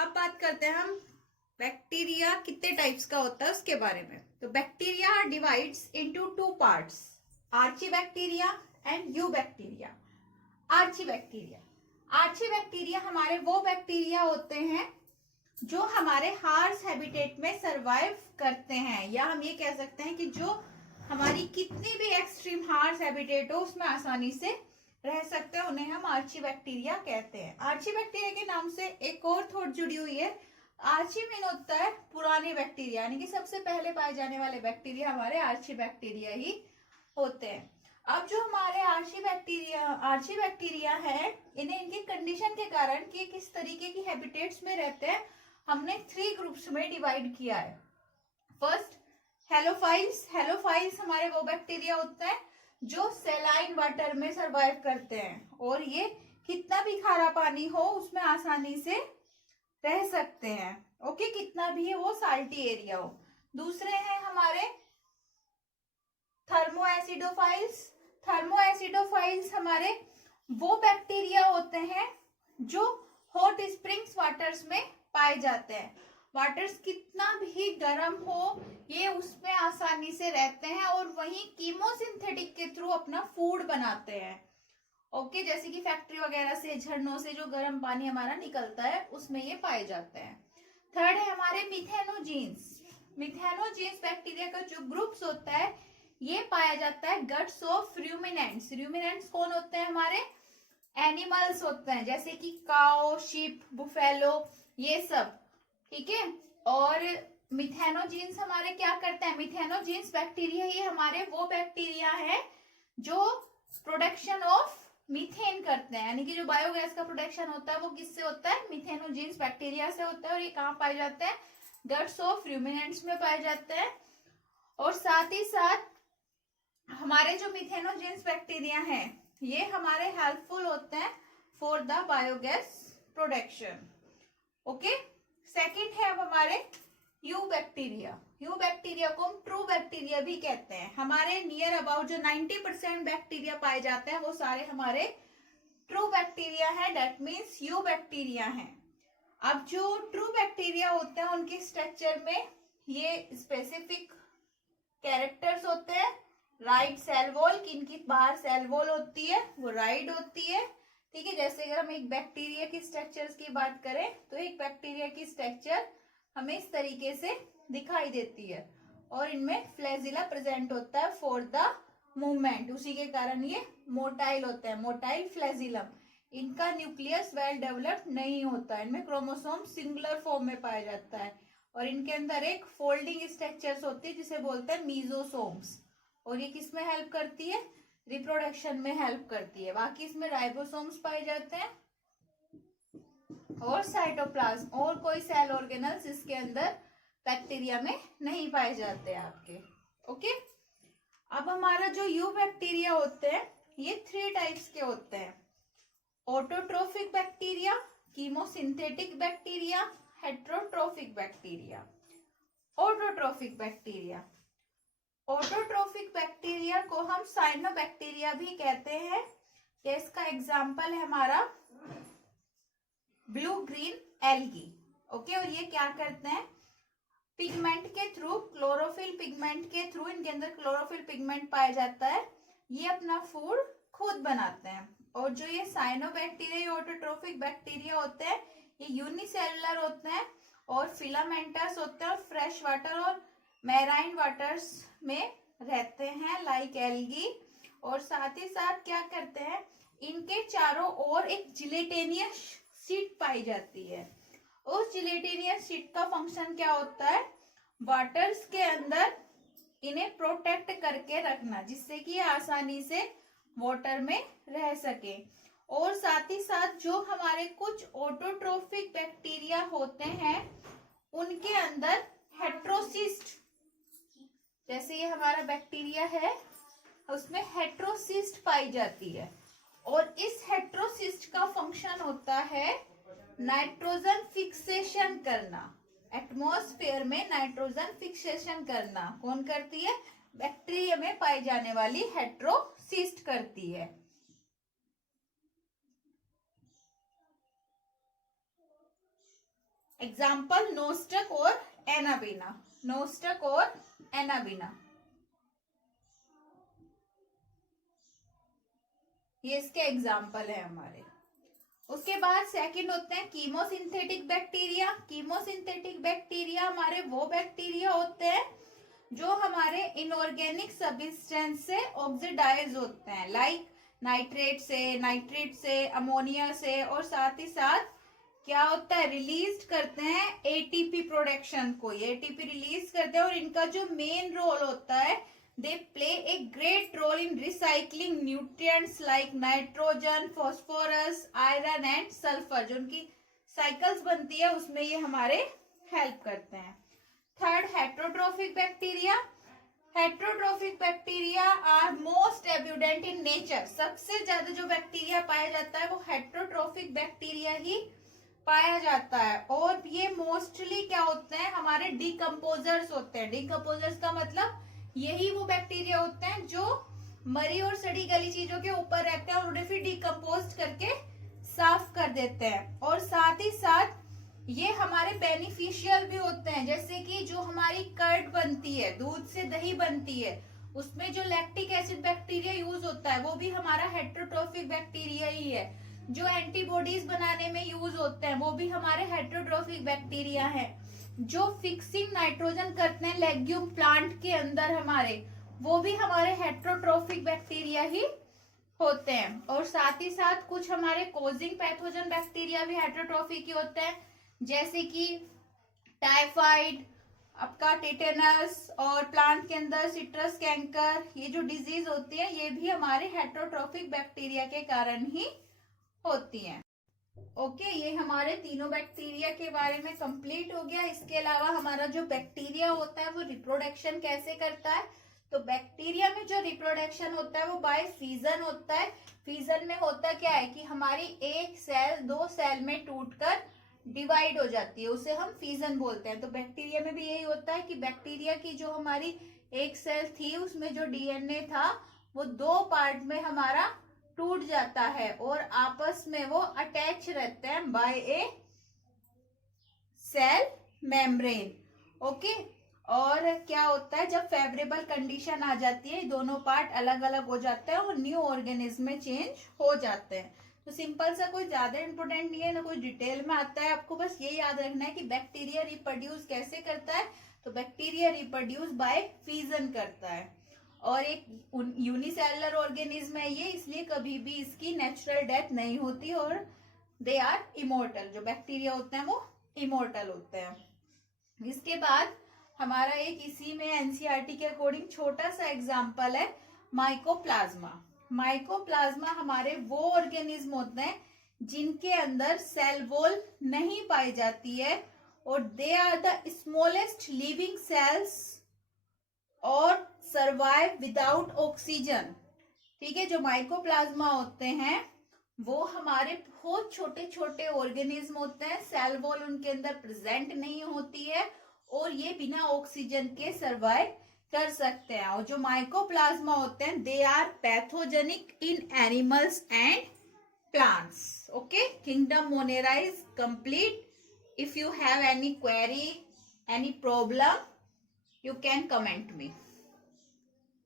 अब बात करते हैं हम बैक्टीरिया कितने टाइप्स का होता है उसके बारे में। तो bacteria divides into two parts, archaebacteria and eubacteria. Archaebacteria, archaebacteria हमारे वो बैक्टीरिया होते हैं जो हमारे हार्श हैबिटेट में सरवाइव करते हैं, या हम ये कह सकते हैं कि जो हमारी कितनी भी एक्सट्रीम हार्श हैबिटेट हो उसमें आसानी से रह सकते हैं, उन्हें हम आर्ची बैक्टीरिया कहते हैं। आर्ची बैक्टीरिया के नाम से एक और थॉट जुड़ी हुई है। आर्ची मीन होता है पुराने बैक्टीरिया, यानी कि सबसे पहले पाए जाने वाले बैक्टीरिया हमारे आर्ची बैक्टीरिया ही होते हैं। अब जो हमारे आर्ची बैक्टीरिया है, इन्हें इनके कंडीशन के कारण कि किस तरीके की हैबिटेट्स में रहते हैं, हमने 3 ग्रुप्स में डिवाइड किया है। First halophiles. हेलोफाइल्स हमारे वो बैक्टीरिया होते हैं जो सेलाइन वाटर में सरवाइव करते हैं, और ये कितना भी खारा पानी हो उसमें आसानी से रह सकते हैं। ओके, कितना भी वो साल्टी एरिया हो। दूसरे हैं हमारे थर्मोएसिडोफाइल्स। थर्मोएसिडोफाइल्स हमारे वो बैक्टीरिया होते हैं जो हॉट स्प्रिंग्स वाटर्स में पाए जाते हैं। वाटर्स कितना भी गर्म हो ये उसमें आसानी से रहते हैं, और वहीं कीमोसिंथेटिक के थ्रू अपना फूड बनाते हैं। ओके, जैसे कि फैक्ट्री वगैरह से, झरनों से जो गर्म पानी हमारा निकलता है उसमें ये पाए जाते हैं। थर्ड है हमारे मिथेनोजीन्स। मिथेनोजीन्स बैक्टीरिया का जो ग्रुप्स होता है ये पाया जाता है गट्स ऑफ रूमिनेंट्स। रूमिनेंट्स कौन होते हैं? हमारे एनिमल्स होते हैं, जैसे कि काओ, शीप, बुफेलो, ये सब। ठीक है। और मिथेनोजीन्स हमारे क्या करते हैं? मिथेनोजीन्स बैक्टीरिया ये हमारे वो बैक्टीरिया है जो प्रोडक्शन ऑफ मीथेन करते हैं, यानी कि जो बायोगैस का प्रोडक्शन होता है वो किससे होता है? मिथेनोजीन्स बैक्टीरिया से होता है। और ये कहाँ पाए जाते हैं? गट्स ऑफ रूमिनेंट्स में पाए जाते हैं। और साथ ही साथ हमारे जो मिथेनोजीन्स बैक्टीरिया हैं ये हमारे हेल्पफुल होते हैं for the biogas production. Okay, second है अब हमारे यू बैक्टीरिया। यू बैक्टीरिया को हम ट्रू बैक्टीरिया भी कहते हैं। हमारे नियर अबाउट जो 90% बैक्टीरिया पाए जाते हैं वो सारे हमारे ट्रू बैक्टीरिया है, दैट मीन्स यू बैक्टीरिया है। अब जो ट्रू बैक्टीरिया होते हैं उनके स्ट्रक्चर में ये स्पेसिफिक कैरेक्टर्स होते हैं। राइट सेल वॉल, कि इनकी बाहर सेल वॉल होती है वो राइड होती है। ठीक है, जैसे अगर हम एक बैक्टीरिया की स्ट्रक्चर्स की बात करें तो एक बैक्टीरिया की स्ट्रक्चर हमें इस तरीके से दिखाई देती है, और इनमें फ्लैजिला प्रेजेंट होता है फॉर द मूवमेंट, उसी के कारण ये मोटाइल होते हैं, मोटाइल फ्लैजिलम। इनका न्यूक्लियस वेल डेवलप्ड नहीं होता है, इनमें क्रोमोसोम सिंगुलर फॉर्म में पाया जाता है, और इनके अंदर एक फोल्डिंग स्ट्रक्चर्स होती है जिसे बोलते हैं मीजोसोम्स, और ये किस में हेल्प करती है? रिप्रोडक्शन में हेल्प करती है। बाकी इसमें राइबोसोम्स पाए जाते हैं और साइटोप्लाज्म, और कोई सेल ऑर्गेनल्स इसके अंदर बैक्टीरिया में नहीं पाए जाते आपके। ओके, अब हमारा जो यू बैक्टीरिया होते हैं ये 3 टाइप्स के होते हैं। Autotrophic bacteria, chemosynthetic bacteria, heterotrophic bacteria. Autotrophic bacteria, autotrophic bacteria को हम साइनोबैक्टीरिया भी कहते हैं। इसका एग्जाम्पल है हमारा ब्लू ग्रीन एल्गी। ओके, और ये क्या करते हैं? पिगमेंट के थ्रू, क्लोरोफिल पिगमेंट के थ्रू, इनके अंदर क्लोरोफिल पिगमेंट पाया जाता है, ये अपना फूड खुद बनाते हैं। और जो ये साइनोबैक्टीरिया, ऑटोट्रोफिक बैक्टीरिया होते हैं ये यूनिसेलुलर होते हैं और फिलामेंटस होते हैं, और फ्रेश वाटर और मैराइन वाटर्स में रहते हैं लाइक एल्गी। और साथ ही साथ क्या करते हैं? इनके चारों ओर एक जिलेटेनियस शीट पाई जाती है। उस जिलेटेनियस शीट का फंक्शन क्या होता है? वाटर्स के अंदर इन्हें प्रोटेक्ट करके रखना, जिससे कि आसानी से वाटर में रह सके। और साथ ही साथ जो हमारे कुछ ऑटोट्रोफिक बैक्टीरिया होते हैं उनके अंदर हेट्रोसिस्ट, जैसे ये हमारा बैक्टीरिया है उसमें हेट्रोसिस्ट पाई जाती है, और इस हेट्रोसिस्ट का फंक्शन होता है नाइट्रोजन फिक्सेशन करना। एटमॉस्फेयर में नाइट्रोजन फिक्सेशन करना कौन करती है? बैक्टीरिया में पाई जाने वाली हेट्रोसिस्ट करती है। एग्जाम्पल नोस्टक और एनाबीना, नोस्टक और एनाबीना, ये इसके एग्जाम्पल है हमारे। उसके बाद सेकंड होते हैं कीमोसिंथेटिक बैक्टीरिया। कीमोसिंथेटिक बैक्टीरिया हमारे वो बैक्टीरिया होते हैं जो हमारे इनऑर्गेनिक सब्सटेंस से ऑक्सीडाइज होते हैं, लाइक नाइट्रेट से, अमोनिया से, और साथ ही साथ क्या होता है, रिलीज करते हैं एटीपी प्रोडक्शन को, ये एटीपी रिलीज करते हैं। और इनका जो मेन रोल होता है, they play a great role in recycling nutrients like nitrogen, phosphorus, iron and sulphur, जो उनकी साइकिल्स बनती है उसमें ये हमारे हेल्प करते हैं। Third, heterotrophic bacteria. Heterotrophic bacteria are most abundant in nature. सबसे ज्यादा जो बैक्टीरिया पाया जाता है वो हेट्रोट्रोफिक बैक्टीरिया ही पाया जाता है। और ये मोस्टली क्या होते हैं, हमारे डिकम्पोजर्स होते हैं। डिकम्पोजर्स का मतलब यही वो बैक्टीरिया होते हैं जो मरी और सड़ी गली चीजों के ऊपर रहते हैं और उन्हें फिर डिकम्पोज करके साफ कर देते हैं। और साथ ही साथ ये हमारे बेनिफिशियल भी होते हैं, जैसे कि जो हमारी कर्ड बनती है, दूध से दही बनती है, उसमें जो लैक्टिक एसिड बैक्टीरिया यूज होता है वो भी हमारा हेट्रोट्रोफिक बैक्टीरिया ही है। जो एंटीबॉडीज बनाने में यूज होते हैं वो भी हमारे हेट्रोट्रोफिक बैक्टीरिया हैं। जो फिक्सिंग नाइट्रोजन करते हैं लेग्यूम प्लांट के अंदर हमारे, वो भी हमारे हेट्रोट्रोफिक बैक्टीरिया ही होते हैं। और साथ ही साथ कुछ हमारे कोजिंग पैथोजन बैक्टीरिया भी हेट्रोट्रोफिक ही होते हैं, जैसे कि टाइफाइड, आपका टेटेनस, और प्लांट के अंदर सिट्रस कैंकर, ये जो डिजीज होती है ये भी हमारे हेट्रोट्रोफिक बैक्टीरिया के कारण ही होती हैं। ओके, ये हमारे तीनों बैक्टीरिया के बारे में कंप्लीट हो गया। इसके अलावा हमारा जो बैक्टीरिया होता है वो रिप्रोडक्शन कैसे करता है, तो बैक्टीरिया में जो रिप्रोडक्शन होता है वो बाय फीजन होता है। फीजन में होता क्या है कि हमारी एक सेल दो सेल में टूटकर डिवाइड हो जाती है, उसे हम फीजन बोलते हैं। तो बैक्टीरिया में भी यही होता है कि बैक्टीरिया की जो हमारी एक सेल थी उसमें जो डीएनए था वो दो पार्ट में हमारा टूट जाता है और आपस में वो अटैच रहते हैं बाय ए सेल मेम्ब्रेन। ओके, और क्या होता है जब फेवरेबल कंडीशन आ जाती है दोनों पार्ट अलग अलग हो जाते हैं और न्यू ऑर्गेनिज्म में चेंज हो जाते हैं। तो सिंपल सा, कोई ज्यादा इंपोर्टेंट नहीं है ना, कोई डिटेल में आता है। आपको बस ये याद रखना है कि बैक्टीरिया रिप्रोड्यूस कैसे करता है, तो बैक्टीरिया रिप्रोड्यूस बाय फीजन करता है और एक यूनिसेलुलर ऑर्गेनिज्म है ये, इसलिए कभी भी इसकी नेचुरल डेथ नहीं होती और दे आर इमोर्टल। जो बैक्टीरिया होते हैं वो इमोर्टल होते हैं। इसके बाद हमारा एक इसी में एनसीईआरटी के अकॉर्डिंग छोटा सा एग्जांपल है माइकोप्लाज्मा। माइकोप्लाज्मा हमारे वो ऑर्गेनिज्म होते हैं जिनके अंदर सेल वॉल नहीं पाई जाती है और they are the smallest living cells और सर्वाइव विदाउट ऑक्सीजन। ठीक है, जो माइकोप्लाज्मा होते हैं वो हमारे बहुत छोटे छोटे ऑर्गेनिज्म होते हैं, सेल वॉल उनके अंदर प्रेजेंट नहीं होती है और ये बिना ऑक्सीजन के सर्वाइव कर सकते हैं। और जो माइकोप्लाज्मा होते हैं they are pathogenic in animals and plants. Okay, kingdom Monera is complete. If you have any query, any problem, you can comment me.